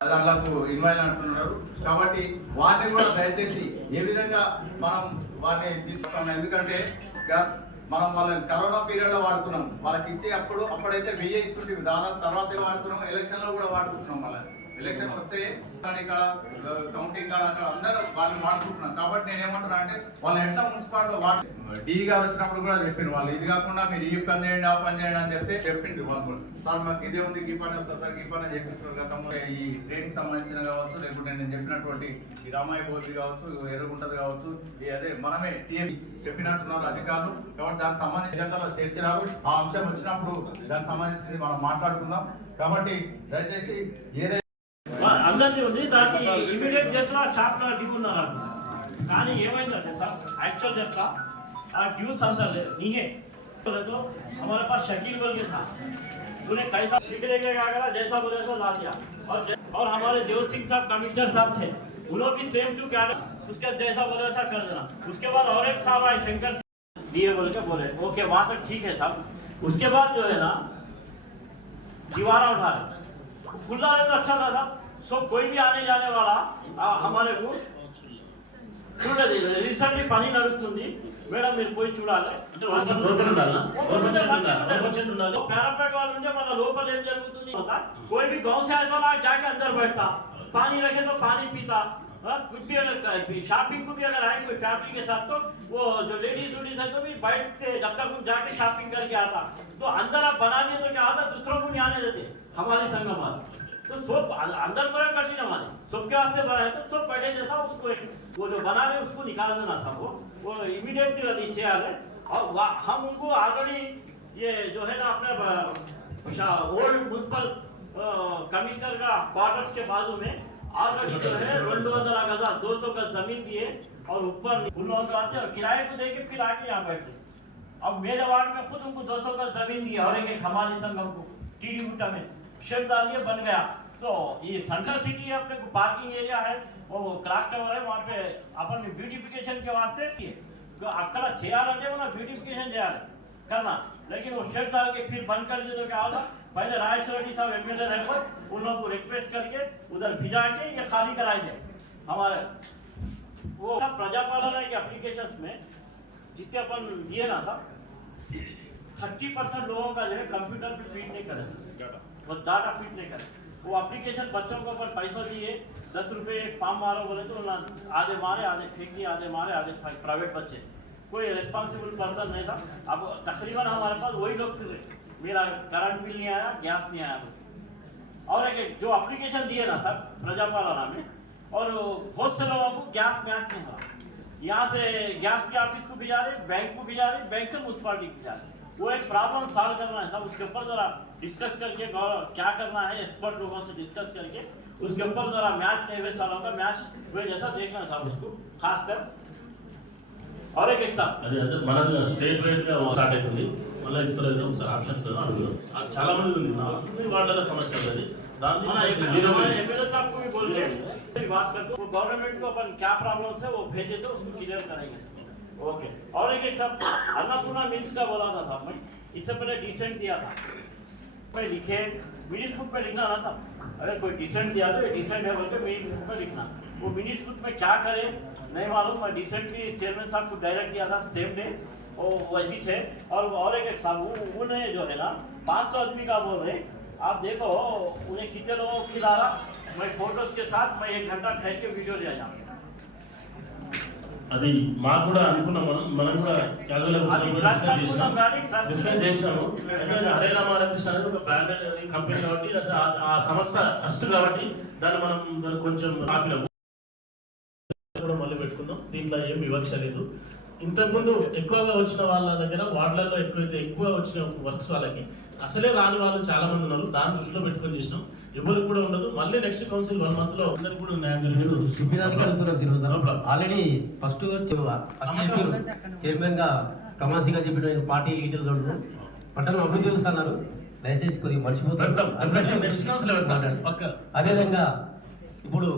దాంట్లో ఇన్వాల్వ్ అంటున్నారు కాబట్టి వారిని కూడా దయచేసి ఏ విధంగా మనం వారిని తీసుకుంటాం. ఎందుకంటే మనం వాళ్ళని కరోనా పీరియడ్ లో వాడుకున్నాం, వాళ్ళకి ఇచ్చే అప్పుడైతే 1000 ఇస్తుంటే దాని తర్వాత వాడుకున్నాం, ఎలక్షన్ లో కూడా వాడుకుంటున్నాం. వాళ్ళని ఎలక్షన్ వస్తే ఇక్కడ కౌంటింగ్ అక్కడ అందరూ వాళ్ళని వాడుకుంటున్నాం. కాబట్టి నేను ఏమంటున్నా అంటే వాళ్ళని ఎట్లా మున్సిపాలిటీ డి గారు వచ్చినప్పుడు కూడా చెప్పిండ్రు, వాళ్ళు ఇది కాకుండా మీరు ఈ పని చేయండి ఆ పని చేయండి అని చెప్పిండ్రు. వాళ్ళు కూడా సార్ మాకు ఇదే ఉంది ఈ పని వస్తుంది సార్ ఈ పని చేపిస్తున్నారు గతంలో ఈ ట్రైనింగ్ సంబంధించిన కావచ్చు, లేకుంటే నేను చెప్పినటువంటి ఈ రామాయ బోధి కావచ్చు, ఎర్రగుంటది కావచ్చు, అదే మనమే టీఎం చెప్పినట్టున్నారు అధికారులు. కాబట్టి దానికి సంబంధించి జెండాలో చేర్చినారు. ఆ అంశం వచ్చినప్పుడు దానికి సంబంధించింది మనం మాట్లాడుకుందాం. కాబట్టి దయచేసి ఏదైతే అందరిది ఉంది దానికి ఇమీడియట్ చేసిన షాప్ డ్యూ ఉన్నారు. కానీ ఏమైందంటే సార్ యాక్చుअल చెప్తా आ ड्यूस अंदर नहीं है तो हमारे पास शकील बोल के था, उन्हें कैसा लेके जैसा बोले तो ला दिया। और हमारे देव सिंह साहब कमिश्नर साहब थे, उन्होंने भी सेम टू क्या उसका जैसा बोले वैसा कर देना। उसके बाद और एक साहब आए शंकर दिए बोल के बोले ओके वहाँ तक ठीक है साहब। उसके बाद जो है ना दीवारा उठा रहे खुला रहे तो अच्छा था साहब। सो कोई भी आने जाने वाला हमारे को చూడది రీసెంట్లీ పని నడుస్తుంది మేడం మీరు పోయి చూడాలి అంటే पैरापेट वाले ఉంటే మన లోపల ఏం జరుగుతుంది कोई भी गांव से आया वाला जाके अंदर बैठता पानी रखे तो पानी पीता। कुछ भी अगर शॉपिंग को भी अगर आए कोई फैमिली के साथ तो वो जो लेडीज है तो भी बैठते जब तक वो जाके शॉपिंग करके आता। तो अंदर आप बना दिए तो क्या होता दूसरों को नहीं आने देते हमारी संगम तो सब अंदर बड़ा कठिन हमारे सबके वास्ते बना है तो सब बैठे जैसा उसको वो जो बना रहे उसको निकाल देना था वो इमीडिएटली नीचे आ गए। और हम उनको ऑलरेडी ये जो है ना अपने ओल्ड म्युनिसिपल कमिश्नर का क्वार्टर्स के बाजू में ऑलरेडी जो है 200 गज 200 गज जमीन दिए और ऊपर उन लोगों को आते और किराए को देके फिर आके यहाँ बैठे। अब मेरे वार्ड में खुद उनको 200 गज जमीन दी और एक हमारी संगम को टीडी गुट्टा में शेड डाल दिया बन गया। तो ये सेंट्रल सिटी है अपने को पार्किंग एरिया है वो क्लास टावर है वहाँ पे अपन ब्यूटिफिकेशन के वास्ते तो अక్కడ చేయాలంటే మనం బ్యూటిఫికేషన్ చేయాలి करना लेकिन वो शेड डाल के फिर बंद कर दिया तो क्या होगा। पहले राजेश्वर रेड्डी साहब एमएलए रहे पर उन लोगों को रिक्वेस्ट करके उधर भिजा के ये खाली कराई दे हमारे वो सब प्रजापालन के एप्लीकेशंस में जितने अपन दिए ना सब 30% लोगों का जो है कंप्यूटर पे फीड नहीं करे वो डाटा फीड नहीं करे। वो एप्लीकेशन बच्चों को ऊपर पैसा दिए 10 रुपये एक फॉर्म मारो बोले तो आधे मारे आधे फेंक दिए आधे मारे आधे प्राइवेट बच्चे कोई रिस्पॉन्सिबल पर्सन नहीं था। अब तकरीबन हमारे पास वही लोग थे मेरा करंट बिल नहीं आया गैस नहीं आया और एक जो एप्लीकेशन दिए ना सर प्रजापालना में और बहुत से लोगों को गैस मैच नहीं हुआ। यहाँ से गैस के ऑफिस को भिजा रहे बैंक को भिजा रहे बैंक से म्युनिसिपालिटी को भिजा रहे। वो एक प्रॉब्लम सॉल्व करना है सब उसके ऊपर जरा डिस्कस करके क्या करना है एक्सपर्ट लोगों से डिस्कस करके उसके ऊपर जरा मैच नहीं हुए सालों का मैच हुए जैसा देखना था उसको खासकर। और एक మన స్టేట్ వైడ్ గా స్టార్ట్ అవుతుంది మళ్ళీ ఇస్తలేదు ఒకసారి ఆప్షన్ తో అడుగు చాలా మంది ఉంది అన్ని వార్డుల సమస్య ఉంది దాన్ని एमएलए साहब को भी बोल के बात करके वो गवर्नमेंट को अपन क्या प्रॉब्लम्स है वो भेजे तो उसको क्लियर करेंगे। ओके और एक सब अन्नपूर्णा मीन्स का बोला था साहब मैं इससे पहले डिसेंट दिया था मैं लिखे मिनट बुक में लिखना ना साहब अगर कोई डिसेंट दिया तो ये डिसेंट है बोल के मिनट बुक में लिखना। वो मिनट बुक में क्या करे नहीं मालूम। मैं डिसेंट भी चेयरमैन साहब को डायरेक्ट दिया था सेम डे वो वैसी थे। और एक साहब उन्हें जो है ना 500 आदमी का बोल रहे आप देखो उन्हें कितने लोगों को खिला रहा मैं फोटोज के साथ मैं 1 घंटा ठहर के वीडियो ले आया। అది మాకు కూడా అనుకున్నాం మనం కూడా డిస్కస్ చేసాము। హరే రామారాకృష్ణ అనేది ఒక బ్రాండెడ్ కంపెనీ కాబట్టి ఆ సంస్థ ట్రస్ట్ కాబట్టి దాన్ని మనం కొంచెం ఆపినాము కూడా మళ్ళీ పెట్టుకుందాం। దీంట్లో ఏం వివక్ష లేదు। ఇంతకుముందు ఎక్కువగా వచ్చిన వాళ్ళ దగ్గర వార్డులలో ఎక్కువ వచ్చిన వర్క్స్ వాళ్ళకి అసలే రాని వాళ్ళు చాలా మంది ఉన్నారు దాన్ని దృష్టిలో పెట్టుకొని చేసినాం। ఎవరికి కూడా ఉండదు మళ్ళీ నెక్స్ట్ కౌన్సిల్ 1 మంత్ లో అందరికి కూడా న్యాయం జరిగింది। ఆల్రెడీ ఫస్ట్ చైర్మన్ గా కమాసి గా చెప్పిన పార్టీ లీడర్స్ పట్టణం అభివృద్ధి చేస్తున్నారు దయచేసి కొద్దిగా మర్చిపోతారు। అదేవిధంగా ఇప్పుడు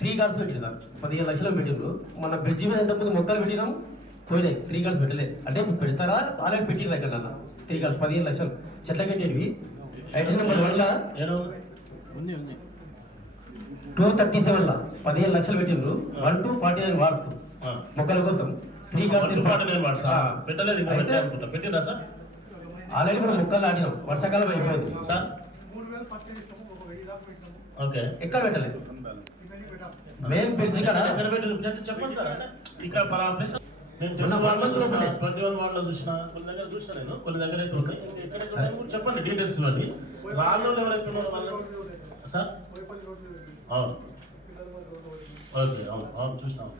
3 కార్డ్స్ పెట్టినా 15 లక్షలు పెట్టిండ్రు మన బ్రిడ్జి మీద ఎంతమంది మొక్కలు పెట్టినాం పోయినాయి 3 కార్డ్స్ పెట్టలేదు అంటే పెడతారా ఆల్రెడీ పెట్టిన ఎక్కడ 3 కార్డ్స్ 15 లక్షలు చెట్ల కట్టేవి ఐటమ్ నెంబర్ 1 లా 237 15 లక్షలు పెట్టిండ్రు 1 to 49 వార్డ్స్ మొక్కల కోసం 3 కార్స్ పెట్టలేదు ఇంకా అయితే- అనుకుంటా పెట్టినా సార్ ఆల్రెడీ కూడా మొక్కలు నాటినాం, వర్షాకాలం అయిపోయింది సార్ ఓకే ఎక్కడ పెట్టలేదు. మెయిన్ బ్రిడ్జ్ కాడ ఎక్కడ పెట్టారు చెప్పండి సార్ అంటే ఇక్కడ పలానా నేను ఉన్న వాళ్ళలో చూడండి. 21 వార్డులో చూసిన కొన్ని దగ్గర చూసిన నేను కొన్ని దగ్గర అయితే ఉన్నాయి ఎక్కడెక్కడ ఉన్నాయి కూడా చెప్పండి డీటెయిల్స్ లోని రాళ్ళు ఎవరైతే ఉన్నారో వాళ్ళు సార్ అవును ఓకే అవును అవును చూసినాం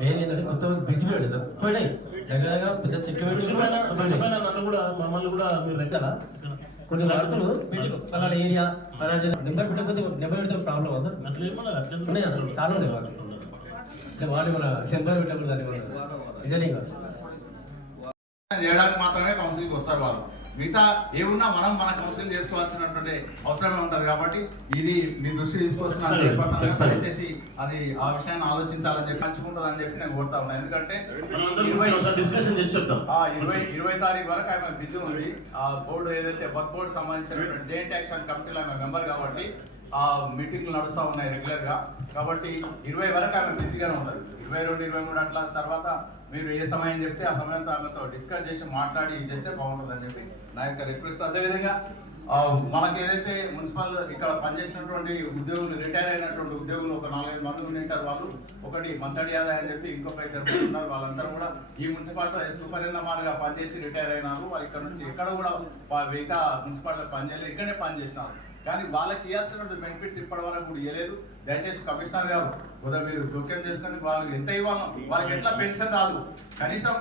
మెయిన్ ఏంటంటే కొత్త బ్రిడ్జ్ పెట్టలేదు పోయినాయి దగ్గర దగ్గర పెద్ద చెట్లు పెట్టి నన్ను కూడా మమ్మల్ని కూడా మీరు పెట్టాలా కొన్ని వర్కులు అలాంటి ఏరియా అలాంటి నెంబర్ పెట్టకపోతే నెంబర్ పెడితే ప్రాబ్లం అవుతుంది. అట్లా ఏమన్నా అట్లా ఉన్నాయి అసలు చాలా ఉన్నాయి వాళ్ళు వాడు మన నెంబర్ పెట్టకూడదు దాన్ని నిజంగా చేయడానికి మాత్రమే కౌన్సిలింగ్ వస్తారు వాళ్ళు. మిగతా ఏమున్నా మనం మన కౌన్సిలింగ్ చేసుకోవాల్సినటువంటి అవసరమే ఉంటుంది. కాబట్టి ఇది మీ దృష్టి తీసుకొస్తున్నాను. దయచేసి అది ఆ విషయాన్ని ఆలోచించాలని చెప్పి పంచుకుంటారని చెప్పి నేను కోరుతా ఉన్నాను. ఎందుకంటే 20 తారీఖు వరకు ఆమె బిజీ ఉంది. ఆ బోర్డు ఏదైతే వర్క్ బోర్డు సంబంధించినటువంటి జాయింట్ యాక్షన్ కమిటీలో ఆమె మెంబర్ కాబట్టి ఆ మీటింగ్లు నడుస్తూ ఉన్నాయి రెగ్యులర్ గా. కాబట్టి 20 వరకు ఆమె బిజీగానే ఉంటుంది. 22, 23 అట్లా తర్వాత మీరు ఏ సమయం చెప్తే ఆ సమయంతో ఆమెతో డిస్కస్ చేసి మాట్లాడి చేస్తే బాగుంటుంది అని చెప్పి నా యొక్క రిక్వెస్ట్. అదేవిధంగా మనకి ఏదైతే మున్సిపల్ ఇక్కడ పనిచేసినటువంటి ఉద్యోగులు రిటైర్ అయినటువంటి ఉద్యోగులు ఒక 4-5 మంది ఉంటారు. వాళ్ళు ఒకటి మంతడి ఆదాయ అని చెప్పి ఇంకొక 2 ఉన్నారు. వాళ్ళందరూ కూడా ఈ మున్సిపాలిటీ సూపరింటెండెంట్గా పనిచేసి రిటైర్ అయినారు. వాళ్ళు ఇక్కడ నుంచి ఎక్కడ కూడా మిగతా మున్సిపాలిటీ పనిచేయలేదు, ఇక్కడనే పనిచేసినారు. కానీ వాళ్ళకి ఇవ్వాల్సినటువంటి బెనిఫిట్స్ ఇప్పటి వరకు కూడా ఇవ్వలేదు. దయచేసి కమిషనర్ గారు కూడా మీరు జోక్యం చేసుకొని వాళ్ళకి ఎంత ఇవ్వాలో, వాళ్ళకి ఎట్లా పెన్షన్ రాదు కనీసం,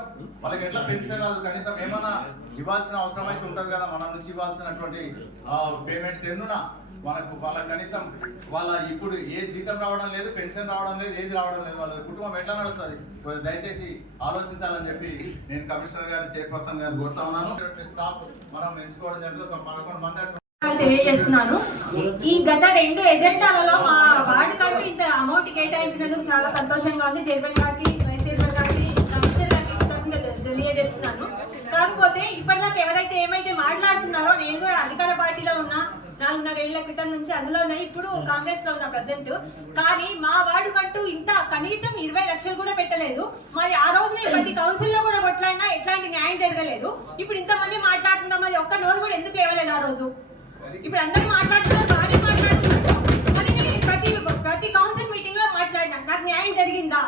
వాళ్ళకి ఎట్లా పెన్షన్ రాదు కనీసం ఏమన్నా ఇవ్వాల్సిన అవసరం అయితే ఉంటుంది కదా. మన నుంచి ఇవ్వాల్సినటువంటి పేమెంట్స్ ఎన్నున్నా వాళ్ళకి కనీసం వాళ్ళ ఇప్పుడు ఏ జీతం రావడం లేదు, పెన్షన్ రావడం లేదు, ఏది రావడం లేదు. వాళ్ళ కుటుంబం ఎట్లా నడుస్తుంది దయచేసి ఆలోచించాలని చెప్పి నేను కమిషనర్ గారి చైర్పర్సన్ గారు కోరుతా ఉన్నాను. స్టాఫ్ మనం ఎంచుకోవడం జరుగుతుంది. 11 మంది తెలియజేస్తున్నాను. ఈ గత 2 ఎజెండాలలో మా వార్డు కంటూ ఇంత అమౌంట్ కేటాయించినందుకు చాలా సంతోషంగా ఉంది. చైర్మన్ గారికి, వైస్ చైర్మన్ గారికి, కమిషనర్ గారికి తెలియజేస్తున్నాను. కాకపోతే ఇప్పటిదాకా ఎవరైతే ఏమైతే మాట్లాడుతున్నారో, నేను కూడా అధికార పార్టీలో ఉన్నా 4.5 ఏళ్ల క్రితం నుంచి అందులో ఉన్నాయి. ఇప్పుడు కాంగ్రెస్ లో ఉన్నా ప్రజెంట్. కానీ మా వార్డు కంటూ ఇంత కనీసం 20 లక్షలు కూడా పెట్టలేదు. మరి ఆ రోజు నేను ప్రతి కౌన్సిల్ లో కూడా కొట్లాడినా ఎట్లాంటి న్యాయం జరగలేదు. ఇప్పుడు ఇంతమంది మాట్లాడుతున్నాం, మరి ఒక్క నోరు కూడా ఎందుకు లేవలేదు ఆ రోజు? ఇప్పుడు అందరూ మాట్లాడుతున్నారు, బాగానే మాట్లాడుతున్నారు. మరి ప్రతి కౌన్సిల్ మీటింగ్ లో మాట్లాడినా నాకు న్యాయం జరిగిందా?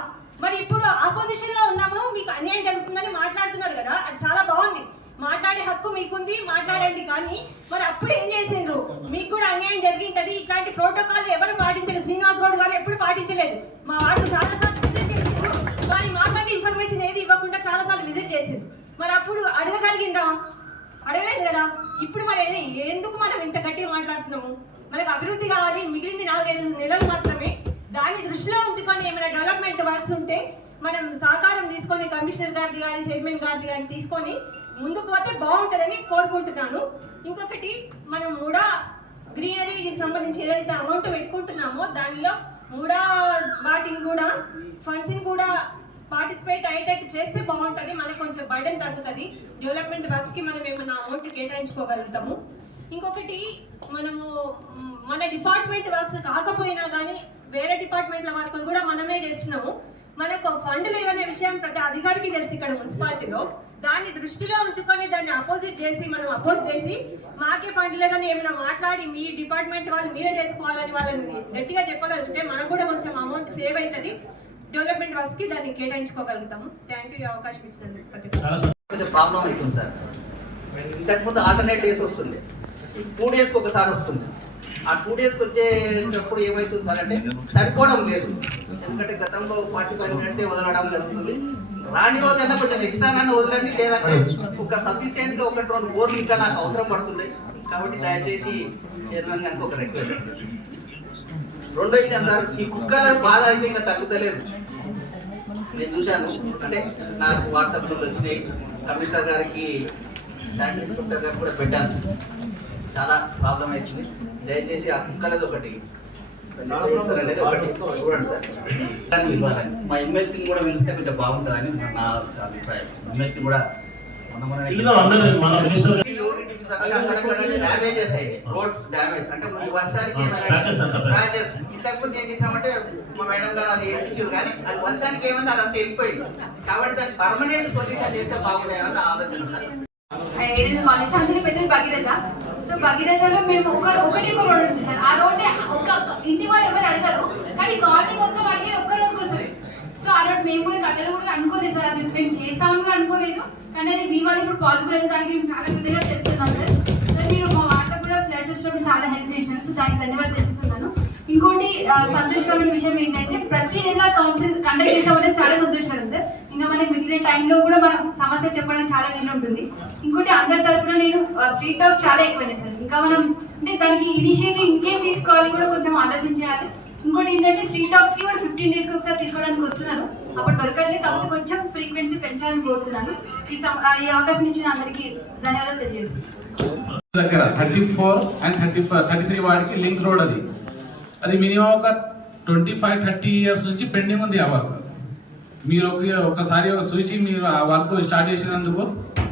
మరి ఇప్పుడు ఆపోజిషన్ లో ఉన్నాము, మీకు అన్యాయం జరుగుతుందని మాట్లాడుతున్నారు కదా, అది చాలా బాగుంది. మాట్లాడే హక్కు మీకుంది, మాట్లాడండి. కానీ మరి అప్పుడు ఏం చేసిండ్రు? మీకు కూడా అన్యాయం జరిగింటది. ఇట్లాంటి ప్రోటోకాల్ ఎవరు పాటించలేదు. శ్రీనివాస్ గౌడ్ గారు ఎప్పుడు పాటించలేదు. మా వాడు చాలా సార్లు విజిట్ చేసిండ్రు, కానీ మాకంటే ఇన్ఫర్మేషన్ ఏది ఇవ్వకుండా చాలా సార్లు విజిట్ చేసిండ్రు. మరి అప్పుడు అడగగలిగిందా? అడగలేదు కదా. ఇప్పుడు మరి ఎందుకు మనం ఇంత గట్టిగా మాట్లాడుతున్నాము? మనకు అభివృద్ధి కావాలి, మిగిలింది 4-5 నెలలు మాత్రమే. దాన్ని దృష్టిలో ఉంచుకొని ఏమైనా డెవలప్మెంట్ వర్క్స్ ఉంటే మనం సహకారం తీసుకొని కమిషనర్ గారిది కానీ చైర్మన్ గారిది కానీ తీసుకొని ముందుకు పోతే బాగుంటుందని కోరుకుంటున్నాను. ఇంకొకటి, మనం కూడా గ్రీనరీకి సంబంధించి ఏదైతే అమౌంట్ పెట్టుకుంటున్నామో దానిలో కూడా వాటిని కూడా ఫండ్స్ని కూడా పార్టిసిపేట్ అయ్యేటట్టు చేస్తే బాగుంటుంది. మనకు కొంచెం బర్డెన్ తగ్గుతుంది. డెవలప్మెంట్ వర్క్స్కి మనం ఏమైనా అమౌంట్ కేటాయించుకోగలుగుతాము. ఇంకొకటి, మనము మన డిపార్ట్మెంట్ వర్క్స్ కాకపోయినా కానీ వేరే డిపార్ట్మెంట్ల వర్క్ కూడా మనమే చేస్తున్నాము. మనకు ఫండ్ లేదనే విషయం ప్రతి అధికారికి తెలుసు ఇక్కడ మున్సిపాలిటీలో. దాన్ని దృష్టిలో ఉంచుకొని దాన్ని అపోజిట్ చేసి మనం అపోజ్ చేసి మాకే ఫండ్ లేదని ఏమైనా మాట్లాడి మీ డిపార్ట్మెంట్ వాళ్ళు మీరే చేసుకోవాలని వాళ్ళని గట్టిగా చెప్పగలిగితే మనకు కూడా కొంచెం అమౌంట్ సేవ్ అవుతుంది. డెవలప్మెంట్ వర్క్స్ కి దాన్ని కేటాయించుకోగలుగుతాము. థ్యాంక్ యూ, అవకాశం ఇచ్చినందుకు. ప్రాబ్లం అవుతుంది సార్. ఇంతకుముందు ఆల్టర్నేట్ డేస్ వస్తుంది, 2 డేస్కి ఒకసారి వస్తుంది. ఆ 2 డేస్కి వచ్చేటప్పుడు ఏమవుతుంది సార్ అంటే సరిపోవడం లేదు. ఎందుకంటే గతంలో 45 మినిట్సే వదలడం జరుగుతుంది. రాని రోజైనా కొంచెం ఎక్స్ట్రా నన్ను వదలండి, లేదంటే ఒక సఫిషియెంట్ గా 1-2 బోర్లు ఇంకా నాకు అవసరం పడుతుంది. కాబట్టి దయచేసి చైర్మన్ గారికి ఒక రిక్వెస్ట్. రెండో విషయం సార్, ఈ కుక్కల బాధ అయితే ఇంకా తగ్గుతలేదు. నేను చూశాను, అంటే నాకు వాట్సాప్ లో వచ్చినాయి. కమిషనర్ గారికి, శానిటరీ ఇన్స్పెక్టర్ గారికి కూడా పెట్టాను. చాలా ప్రాబ్లం అవుతుంది. దయచేసి ఆ కుక్కలది ఒకటి అనేది ఒకటి చూడండి సార్. ఇవ్వాలని మా ఎమ్మెల్సీని కూడా పిలిస్తే కొంచెం బాగుంటుందని నా అభిప్రాయం. ఎమ్మెల్సీ కూడా ఇల్లు అందరూ మన మినిస్టర్ డ్యామేజెస్ అయ్యాయి, రోడ్స్ డ్యామేజ్ అంటే ఈ వర్షానికి ఏమైనా Patches అంటారు. స్క్రాచెస్. ఇంతకుముందు ఏం చేసామంటే మా మేడం గారు అది వేయించారు, కానీ అది వర్షానికి ఏమైంది అదంతా వెళ్ళిపోయింది. కాబట్టి దాన్ని పర్మనెంట్ సొల్యూషన్ చేస్తే బాగుండేదని నా ఆలోచన సార్. ఏడు కాలేజ్ అందులో పెద్దది భగీరథ. సో భగీరథలో మేము ఒకటి ఒక రోడ్ ఉంది సార్. ఆ రోడ్ ఒక ఇంటి వాళ్ళు ఎవరు అడగరు, కానీ కాలనీ మొత్తం అడిగేది ఒక్క రోడ్ కోసమే. సో ఆ రోడ్ మేము కూడా కళ్ళలో కూడా అనుకోలేదు సార్, అది మేము చేస్తామని కూడా అనుకోలేదు. కానీ అది మీ వాళ్ళు ఇప్పుడు పాసిబుల్ అయిన దానికి మేము చాలా కృతజ్ఞతగా చెప్తున్నాం సార్. సార్ మీరు మా వార్డులో కూడా ఫ్లడ్స్ వచ్చినప్పుడు చాలా హెల్ప్ చేసినారు, సో దానికి ధన్యవాదాలు తెలుస్తున్నాను. ఇంకోటి సంతోషకరమైన విషయం ఏంటంటే ప్రతి నెల కౌన్సిల్ కండక్ట్ చేసామంటే చాలా సంతోషకరం సార్. ఇంకా మనకి మిగిలిన టైంలో కూడా మనం సమస్య చెప్పడం చాలా వీలు ఉంటుంది. ఇంకోటి అందరి తరఫున నేను స్ట్రీట్ టాక్స్ చాలా ఎక్కువైనాయి సార్. ఇంకా మనం అంటే దానికి ఇనిషియేటివ్ ఇంకేం తీసుకోవాలి కూడా కొంచెం ఆలోచించాలి. ఇంకోటి ఏంటంటే స్ట్రీట్ టాక్స్ కి కూడా 15 days కి ఒకసారి తీసుకోవడానికి వస్తున్నాను, అప్పుడు దొరకట్లేదు. కాబట్టి కొంచెం ఫ్రీక్వెన్సీ పెంచాలని కోరుతున్నాను. ఈ అవకాశం ఇచ్చిన అందరికీ ధన్యవాదాలు తెలియజేస్తున్నాను. దగ్గర 34 and 33 వాడికి లింక్ రోడ్ అది మినిమం ఒక 25-30 years నుంచి పెండింగ్ ఉంది ఆ వర్క్. మీరు ఒకసారి చూసి మీరు ఆ వర్క్ స్టార్ట్ చేసినందుకు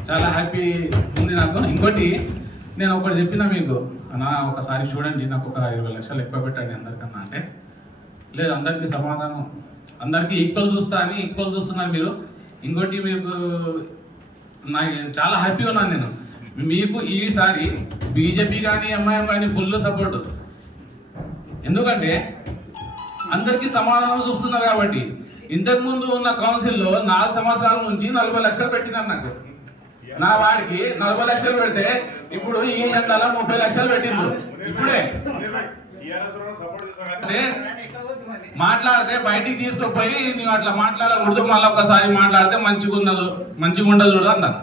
చాలా హ్యాపీ ఉంది నాకు. ఇంకోటి నేను ఒకటి చెప్పిన మీకు, నా ఒకసారి చూడండి, నాకు ఒక 20 లక్షలు ఎక్కువ పెట్టండి అందరికన్నా అంటే, లేదు అందరికీ సమాధానం, అందరికీ ఈక్వల్ చూస్తున్నారు మీరు. ఇంకోటి మీకు నాకు చాలా హ్యాపీగా ఉన్నాను నేను. మీకు ఈసారి బీజేపీ కానీ ఎంఐఎం కానీ ఫుల్ సపోర్ట్. ఎందుకంటే అందరికీ సమాధానం చూస్తున్నారు కాబట్టి. ఇంతకుముందు ఉన్న కౌన్సిల్లో 4 సంవత్సరాల నుంచి 40 లక్షలు పెట్టినారు నాకు. నా వాడికి 40 లక్షలు పెడితే ఇప్పుడు ఈ ఎండల 30 లక్షలు పెట్టిండ్రు. ఇప్పుడే మాట్లాడితే బయటికి తీసుకుపోయి నువ్వు అట్లా మాట్లాడకూడదు, మళ్ళీ ఒకసారి మాట్లాడితే మంచిగా ఉండదు చూడదు అన్నారు.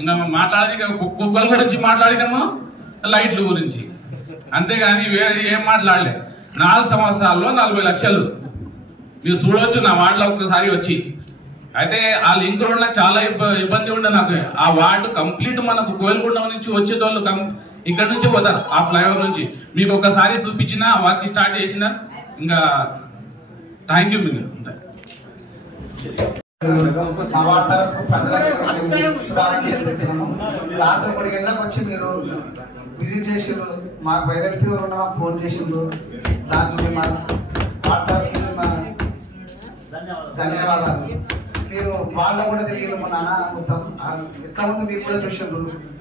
ఇంకా మాట్లాడి కుక్కల గురించి మాట్లాడినాము, లైట్ల గురించి, అంతేగాని వేరే ఏం మాట్లాడలే. 4 సంవత్సరాల్లో 40 లక్షలు మీరు చూడవచ్చు నా వార్డులో ఒక్కసారి వచ్చి. అయితే ఆ లింక్ రోడ్ నాకు చాలా ఇబ్బంది ఉండే. నాకు ఆ వార్డు కంప్లీట్ మనకు కోయిలగూడ నుంచి వచ్చేటోళ్ళు ఇక్కడ నుంచి పోతారు, ఆ ఫ్లైఓవర్ నుంచి. మీకు ఒకసారి చూపించిన వర్క్ స్టార్ట్ చేసిన, ఇంకా థ్యాంక్ యూ మీరు. రాత్రి 10 గంటలకు వచ్చి మీరు విజిట్ చేసిండ్రు, మాకు వైరల్ ఫీవర్ ఉన్న మాకు ఫోన్ చేసిండ్రు. దానికి మా ధన్యవాదాలు. మీరు వాళ్ళ కూడా తెలియదు మా నాన్న మొత్తం ఎట్లా ఉంది మీరు కూడా చూసిండ్రు.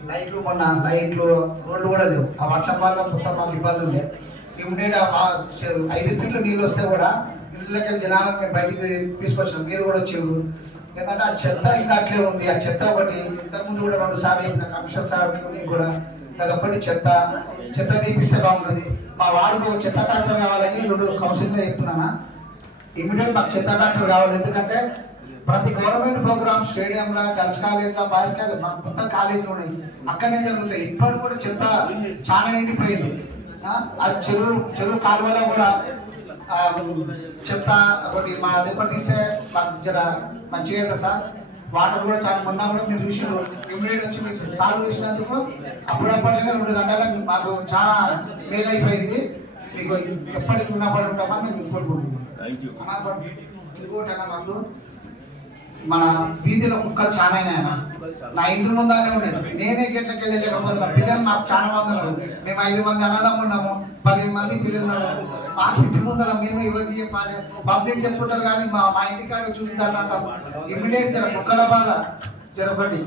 లైట్లు రోడ్లు కూడా లేవు. ఆ వర్షం వల్ల మొత్తం మాకు ఇబ్బంది ఉంది. ఇమ్మీడియట్ 5 ఫీట్లు నీళ్ళు వస్తే కూడా ఇళ్ళకి జనాలను మేము బయటికి తీసుకొచ్చాం, మీరు కూడా వచ్చిండ్రు. ఎందుకంటే ఆ చెత్త ఇంకా అట్లే ఉంది. ఆ చెత్త ఒకటి ఇంతకుముందు కూడా 2 సార్లు చెప్పిన కమిషనర్ సార్ కూడా అదొకటి చెత్త తీపిస్తే బాగుంటుంది. మా వాడికి చెత్త ట్రాక్టర్ కావాలని 2 కౌన్సిల్లో చెప్తున్నానా. ఇమ్మీడియట్ మాకు చెత్త ట్రాక్టర్ కావాలి. ఎందుకంటే ప్రతి గవర్నమెంట్ ప్రోగ్రామ్ స్టేడియంలో, గర్ల్స్ కాలేజ్లో, బాయ్స్ కాలేజ్, మొత్తం కాలేజీలు ఉన్నాయి, అక్కడనే జరుగుతాయి. ఇప్పటికి కూడా చెత్త చాలా నిండిపోయింది. అది చెరువు కాలువలో కూడా చెత్త ఒకటి మా దగ్గర తీస్తే జర మంచిగా అవుతుంది సార్. వాటర్ కూడా చాలా మొన్న కూడా మీరు చూసి ఇమ్మీడియట్ వచ్చి మీరు సాల్వ్ చేసినందుకు అప్పుడప్పుడే 2 గంటలకు మాకు చాలా మేలు అయిపోయింది. మీకు ఎప్పటికి ఉన్నప్పుడు ఉంటామని మేము కోరుకుంటున్నాం. ఇంకోటి అన్న, మాకు మన వీధిలో కుక్కలు చాలా అయినా నా ఇంటి ముందానే ఉన్నాయి. నేనే గేట్లకి వెళ్ళకపోతే మా పిల్లలు మాకు చాలా మంది ఉన్నారు. మేము 5 మంది అన్నదమ్ములు ఉన్నాము, 10 మంది పిల్లలు ఉన్నారు. మా ఇంటి ముందర మేము ఇవన్నీ పబ్లిక్ చెప్పుకుంటారు, కానీ మా ఇంటి కాడ చూస్తాను అంటాం. ఇమ్మీడియట్ జర కుక్కల బాధ జరగటి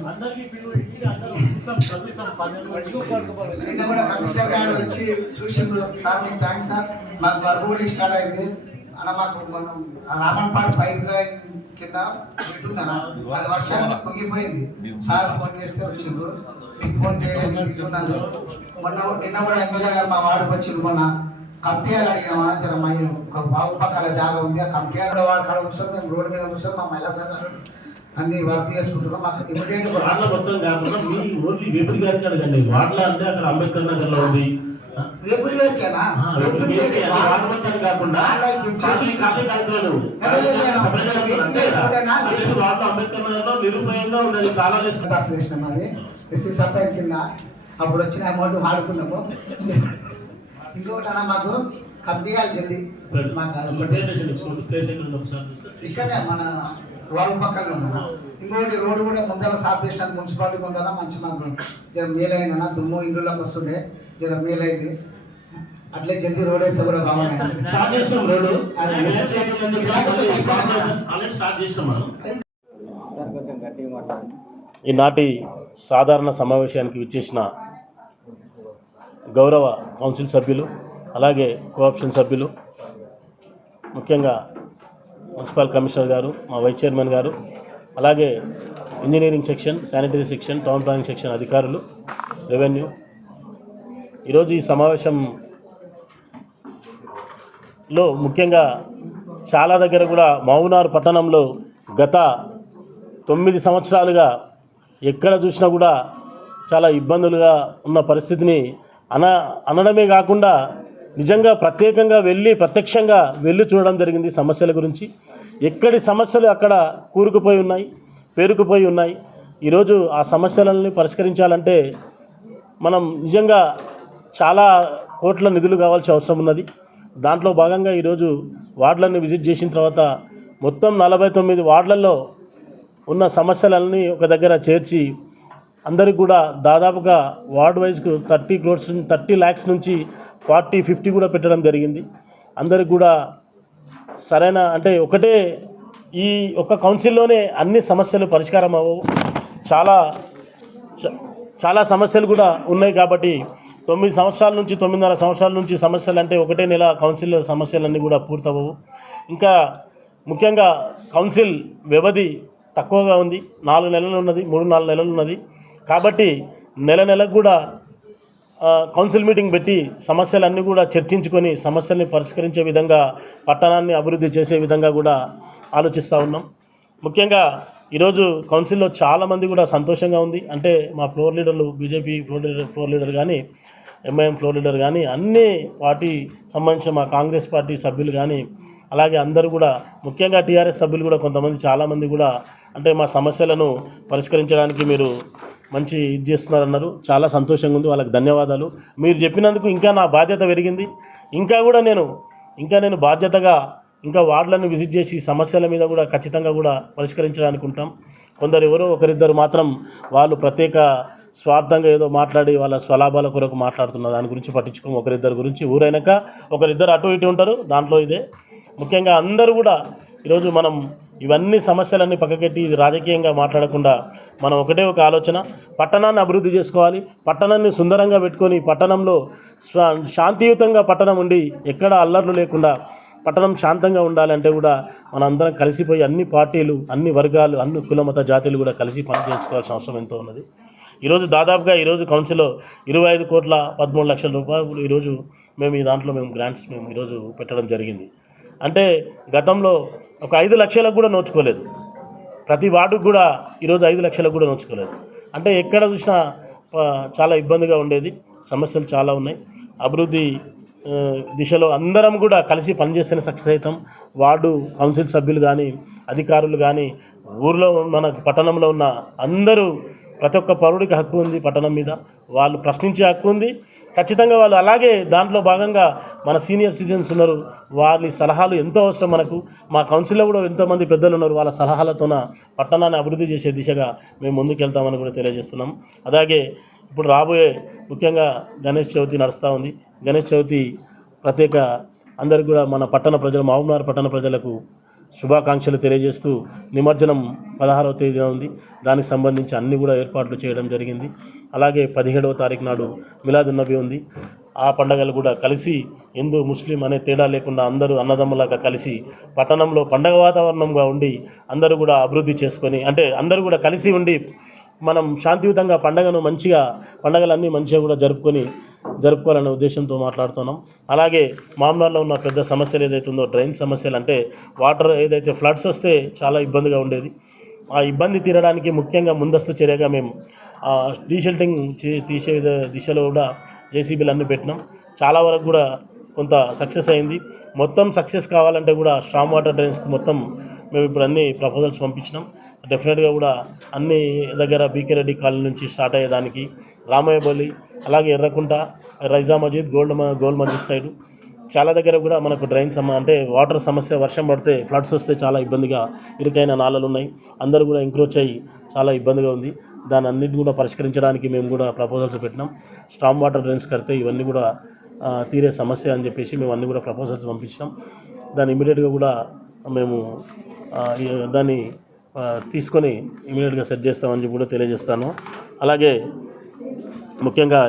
నిన్న కూడా కమిషనర్ గారు వచ్చి చూసిండ్రు. సార్ మీకు థ్యాంక్స్ సార్, మాకు వర్క్ కూడా స్టార్ట్ అయింది అన్న. మాకు మనం రామన్పాడు పైప్ లైన్ కింద ఉంటుందన్న, అది వర్షానికి పొంగిపోయింది. సార్ ఫోన్ చేస్తే వచ్చిండ్రు, మీకు ఫోన్ చేయలేదు. నిన్న కూడా ఎమ్మెల్యే గారు మా వార్డుకి వచ్చిండ్రు. మొన్న కంపెనీలు అడిగామా, జర మా ఒక బాగు పక్కల జాగా ఉంది, ఆ కంపెనీ కూడా వాడు కాడ కూర్చొని మేము రోడ్డు మీద కూర్చొని మా మహిళా సంఘాలు అన్ని వర్క్ చేసుకుంటున్నాం. మాకు ఇమీడియట్ వార్డుల మొత్తం కాకుండా మీ ఓన్లీ వేపురి గారికి అడగండి. వార్డులో అంటే అక్కడ అంబేద్కర్ నగర్లో ఉంది, వేపురి గారికేనా వార్డు మొత్తం కాకుండా వార్డు అంబేద్కర్ నగర్లో నిరుపయోగంగా ఉండేది చాలా చేసినాం. అది ఎస్సీ సప్లై కింద అప్పుడు వచ్చిన అమౌంట్ వాడుకున్నాము. ఇంకొకటి అన్న, మాకు కంపెనీలు జల్దీ మాకు ఇక్కడే మన వాళ్ళ పక్కన ఉందన్న. ఇంకోటి రోడ్డు కూడా ముందర సాఫ్ చేసినాను, మున్సిపాలిటీ ముందర మంచి మాకు జర మేలైందన్న, దుమ్ము ఇండ్లలోకి వస్తుండే జర మేలైంది. అట్లే జల్దీ రోడ్ వేస్తే కూడా బాగుంది. స్టార్ట్ చేసినాం రోడ్డు ఆల్రెడీ స్టార్ట్ చేసినాం మనం. ఈనాటి సాధారణ సమావేశానికి విచ్చేసిన గౌరవ కౌన్సిల్ సభ్యులు, అలాగే కోఆప్షన్ సభ్యులు, ముఖ్యంగా మున్సిపల్ కమిషనర్ గారు, మా వైస్ చైర్మన్ గారు, అలాగే engineering section, sanitary section, town planning section అధికారులు, రెవెన్యూ, ఈరోజు ఈ సమావేశంలో ముఖ్యంగా చాలా దగ్గర కూడా మహబూబ్నగర్ పట్టణంలో గత 9 సంవత్సరాలుగా ఎక్కడ చూసినా కూడా చాలా ఇబ్బందులుగా ఉన్న పరిస్థితిని అనడమే కాకుండా నిజంగా ప్రత్యక్షంగా వెళ్ళి చూడడం జరిగింది. సమస్యల గురించి ఎక్కడి సమస్యలు అక్కడ పేరుకుపోయి ఉన్నాయి. ఈరోజు ఆ సమస్యలని పరిష్కరించాలంటే మనం నిజంగా చాలా కోట్ల నిధులు కావాల్సిన అవసరం ఉన్నది. దాంట్లో భాగంగా ఈరోజు వార్డులను విజిట్ చేసిన తర్వాత మొత్తం 49 వార్డులలో ఉన్న సమస్యలన్నీ ఒక దగ్గర చేర్చి అందరికి కూడా దాదాపుగా వార్డ్ వైజ్కు 30 lakhs నుంచి 40-50 కూడా పెట్టడం జరిగింది. అందరికి కూడా సరైన అంటే ఈ ఒక్క కౌన్సిల్లోనే అన్ని సమస్యలు పరిష్కారం అవ్వవు. చాలా సమస్యలు కూడా ఉన్నాయి. కాబట్టి 9 సంవత్సరాల నుంచి 9.5 సంవత్సరాల నుంచి సమస్యలు అంటే ఒకటే నెల కౌన్సిల్ సమస్యలన్నీ కూడా పూర్తవవు. ఇంకా ముఖ్యంగా కౌన్సిల్ వ్యవధి తక్కువగా ఉంది, 4 నెలలు ఉన్నది, 3-4 నెలలు ఉన్నది. కాబట్టి నెలకు కూడా కౌన్సిల్ మీటింగ్ పెట్టి సమస్యలన్నీ కూడా చర్చించుకొని సమస్యల్ని పరిష్కరించే విధంగా, పట్టణాన్ని అభివృద్ధి చేసే విధంగా కూడా ఆలోచిస్తూ ఉన్నాం. ముఖ్యంగా ఈరోజు కౌన్సిల్లో చాలామంది కూడా సంతోషంగా ఉంది. అంటే మా ఫ్లోర్ లీడర్లు, బీజేపీ ఫ్లోర్ లీడర్ కానీ, ఎంఐఎం ఫ్లోర్ లీడర్ కానీ, అన్ని పార్టీ సంబంధించిన మా కాంగ్రెస్ పార్టీ సభ్యులు కానీ, అలాగే అందరూ కూడా ముఖ్యంగా టీఆర్ఎస్ సభ్యులు కూడా చాలామంది కూడా అంటే మా సమస్యలను పరిష్కరించడానికి మీరు మంచి చేస్తున్నారన్నారు. చాలా సంతోషంగా ఉంది, వాళ్ళకి ధన్యవాదాలు. మీరు చెప్పినందుకు ఇంకా నా బాధ్యత పెరిగింది. ఇంకా నేను బాధ్యతగా ఇంకా వార్డులను విజిట్ చేసి సమస్యల మీద కూడా ఖచ్చితంగా కూడా పరిష్కరించడానికి ఉంటాం. ఎవరో ఒకరిద్దరు మాత్రం వాళ్ళు ప్రత్యేక స్వార్థంగా ఏదో మాట్లాడి వాళ్ళ స్వలాభాల కొరకు మాట్లాడుతున్న దాని గురించి పట్టించుకోము. ఒకరిద్దరు గురించి ఊరైనాక ఒకరిద్దరు అటు ఇటు ఉంటారు, దాంట్లో ఇదే. ముఖ్యంగా అందరూ కూడా ఈరోజు మనం ఇవన్నీ సమస్యలన్నీ పక్కకెట్టి ఇది రాజకీయంగా మాట్లాడకుండా మనం ఒకటే ఒక ఆలోచన, పట్టణాన్ని అభివృద్ధి చేసుకోవాలి, పట్టణాన్ని సుందరంగా పెట్టుకొని పట్టణంలో శాంతియుతంగా పట్టణం ఉండి ఎక్కడ అల్లర్లు లేకుండా పట్టణం శాంతంగా ఉండాలంటే కూడా మనందరం కలిసిపోయి అన్ని పార్టీలు, అన్ని వర్గాలు, అన్ని కుల మత జాతులు కూడా కలిసి పనిచేసుకోవాల్సిన అవసరం ఎంతో ఉన్నది. ఈరోజు దాదాపుగా కౌన్సిల్లో 25,13 లక్షల రూపాయలు ఈరోజు ఈ దాంట్లో గ్రాంట్స్ ఈరోజు పెట్టడం జరిగింది. అంటే గతంలో ఒక 5 లక్షలకు కూడా నోచుకోలేదు. ప్రతి వార్డుకు కూడా ఈరోజు 5 లక్షలకు కూడా నోచుకోలేదు. అంటే ఎక్కడ చూసినా చాలా ఇబ్బందిగా ఉండేది. సమస్యలు చాలా ఉన్నాయి. అభివృద్ధి దిశలో అందరం కూడా కలిసి పనిచేస్తేనే సక్సెస్ అవుతాం. వార్డు కౌన్సిల్ సభ్యులు కానీ, అధికారులు కానీ, ఊర్లో మన పట్టణంలో ఉన్న అందరూ, ప్రతి ఒక్క పౌరుడికి హక్కు ఉంది పట్టణం మీద, వాళ్ళు ప్రశ్నించే హక్కు ఉంది. ఖచ్చితంగా వాళ్ళు అలాగే దాంట్లో భాగంగా మన సీనియర్ సిటిజన్స్ ఉన్నారు, వాళ్ళ సలహాలు ఎంతో అవసరం మనకు. మా కౌన్సిల్లో కూడా ఎంతోమంది పెద్దలు ఉన్నారు, వాళ్ళ సలహాలతోన పట్టణాన్ని అభివృద్ధి చేసే దిశగా మేము ముందుకెళ్తామని కూడా తెలియజేస్తున్నాం. అలాగే ఇప్పుడు రాబోయే ముఖ్యంగా గణేష్ చవితి నడుస్తూ ఉంది. గణేష్ చవితి ప్రత్యేక అందరికీ కూడా మన పట్టణ ప్రజలు, మహబూబ్నగర్ పట్టణ ప్రజలకు శుభాకాంక్షలు తెలియజేస్తూ నిమజ్జనం 16వ తేదీన ఉంది. దానికి సంబంధించి అన్ని కూడా ఏర్పాట్లు చేయడం జరిగింది. అలాగే 17వ తారీఖు నాడు మిలాదున్నబీ ఉంది. ఆ పండగలు కూడా కలిసి హిందూ ముస్లిం అనే తేడా లేకుండా అందరూ అన్నదమ్ములాగా కలిసి పట్టణంలో పండగ వాతావరణంగా ఉండి అందరూ కూడా అభివృద్ధి చేసుకొని, అంటే అందరూ కూడా కలిసి ఉండి మనం శాంతియుతంగా పండగలన్నీ మంచిగా కూడా జరుపుకోవాలనే ఉద్దేశంతో మాట్లాడుతున్నాం. అలాగే మామూలులో ఉన్న పెద్ద సమస్యలు ఏదైతే ఉందో డ్రైన్ సమస్యలు, అంటే వాటర్ ఏదైతే ఫ్లడ్స్ వస్తే చాలా ఇబ్బందిగా ఉండేది. ఆ ఇబ్బంది తీరడానికి ముఖ్యంగా ముందస్తు చర్యగా మేము డీషెల్టింగ్ తీసే దిశలో కూడా జేసీబీలు అన్నీ పెట్టినాం. చాలా వరకు కూడా కొంత సక్సెస్ అయింది. మొత్తం సక్సెస్ కావాలంటే కూడా స్ట్రాంగ్ వాటర్ డ్రైన్స్కి మొత్తం మేము ఇప్పుడు అన్ని ప్రపోజల్స్ పంపించినాం. డెఫినెట్గా కూడా అన్ని దగ్గర బీకే రెడ్డి కాలనీ నుంచి స్టార్ట్ అయ్యేదానికి, రామయ్యబల్లి, అలాగే ఎర్రకుంట, రైజా మజీద్, గోల్డ్ మజీద్ సైడు, చాలా దగ్గర కూడా మనకు అంటే వాటర్ సమస్య, వర్షం పడితే ఫ్లడ్స్ వస్తే చాలా ఇబ్బందిగా ఇరుకైన నాళాలు ఉన్నాయి. అందరూ కూడా ఎంక్రోచ్ అయ్యి చాలా ఇబ్బందిగా ఉంది. దాని అన్నింటిని కూడా పరిష్కరించడానికి మేము కూడా ప్రపోజల్స్ పెట్టినాం. స్టామ్ వాటర్ డ్రైన్స్ కడితే ఇవన్నీ కూడా తీరే సమస్య అని చెప్పేసి మేము అన్నీ కూడా ప్రపోజల్స్ పంపించినాం. దాన్ని ఇమీడియట్గా కూడా మేము దాన్ని తీసుకొని ఇమీడియట్గా సెట్ చేస్తామని చెప్పి కూడా తెలియజేస్తాను. అలాగే ముఖ్యంగా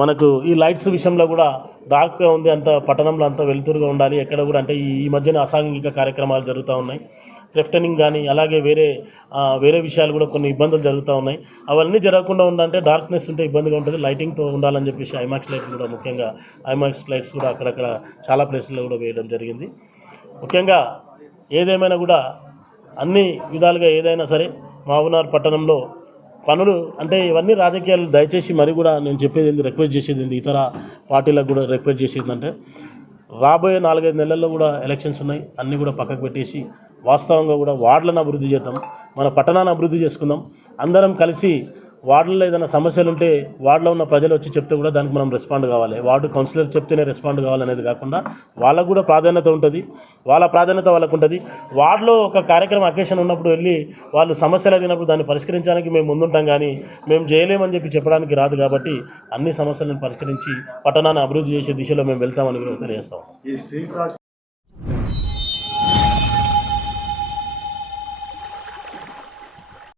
మనకు ఈ లైట్స్ విషయంలో కూడా డార్క్గా ఉంది, అంత పట్టణంలో అంతా వెలుతురుగా ఉండాలి. ఎక్కడ కూడా అంటే ఈ మధ్యన అసాంఘిక కార్యక్రమాలు జరుగుతూ ఉన్నాయి. థ్రెఫ్టనింగ్ కానీ అలాగే వేరే విషయాలు కూడా కొన్ని ఇబ్బందులు జరుగుతూ ఉన్నాయి. అవన్నీ జరగకుండా ఉండాలంటే డార్క్నెస్ ఉంటే ఇబ్బందిగా ఉంటుంది. లైటింగ్తో ఉండాలని చెప్పేసి ఐమాక్స్ లైట్లు కూడా ముఖ్యంగా ఐమాక్స్ లైట్స్ కూడా అక్కడక్కడ చాలా ప్లేసుల్లో కూడా వేయడం జరిగింది. ముఖ్యంగా ఏదేమైనా కూడా అన్ని విధాలుగా ఏదైనా సరే మహబూబ్నగర్ పట్టణంలో పనులు అంటే ఇవన్నీ రాజకీయాలు దయచేసి మరి కూడా నేను చెప్పేది ఏంది, రిక్వెస్ట్ చేసేది ఏంది, ఇతర పార్టీలకు కూడా రిక్వెస్ట్ చేసేది అంటే రాబోయే 4-5 నెలల్లో కూడా ఎలక్షన్స్ ఉన్నాయి. అన్నీ కూడా పక్కకు పెట్టేసి వాస్తవంగా కూడా వార్డులను అభివృద్ధి చేద్దాం, మన పట్టణాన్ని అభివృద్ధి చేసుకుందాం. అందరం కలిసి వార్డులో ఏదైనా సమస్యలు ఉంటే వార్డులో ఉన్న ప్రజలు వచ్చి చెప్తే కూడా దానికి మనం రెస్పాండ్ కావాలి. వార్డు కౌన్సిలర్ చెప్తేనే రెస్పాండ్ కావాలనేది కాకుండా వాళ్ళకు కూడా ప్రాధాన్యత ఉంటుంది, వాళ్ళ ప్రాధాన్యత వాళ్ళకు ఉంటుంది. వార్డులో ఒక కార్యక్రమం అకేషన్ ఉన్నప్పుడు వెళ్ళి వాళ్ళు సమస్యలు అడిగినప్పుడు దాన్ని పరిష్కరించడానికి మేము ముందుంటాం, కానీ మేము చేయలేమని చెప్పడానికి రాదు. కాబట్టి అన్ని సమస్యలను పరిష్కరించి పట్టణాన్ని అభివృద్ధి చేసే దిశలో మేము వెళ్తామని కూడా తెలియజేస్తాం.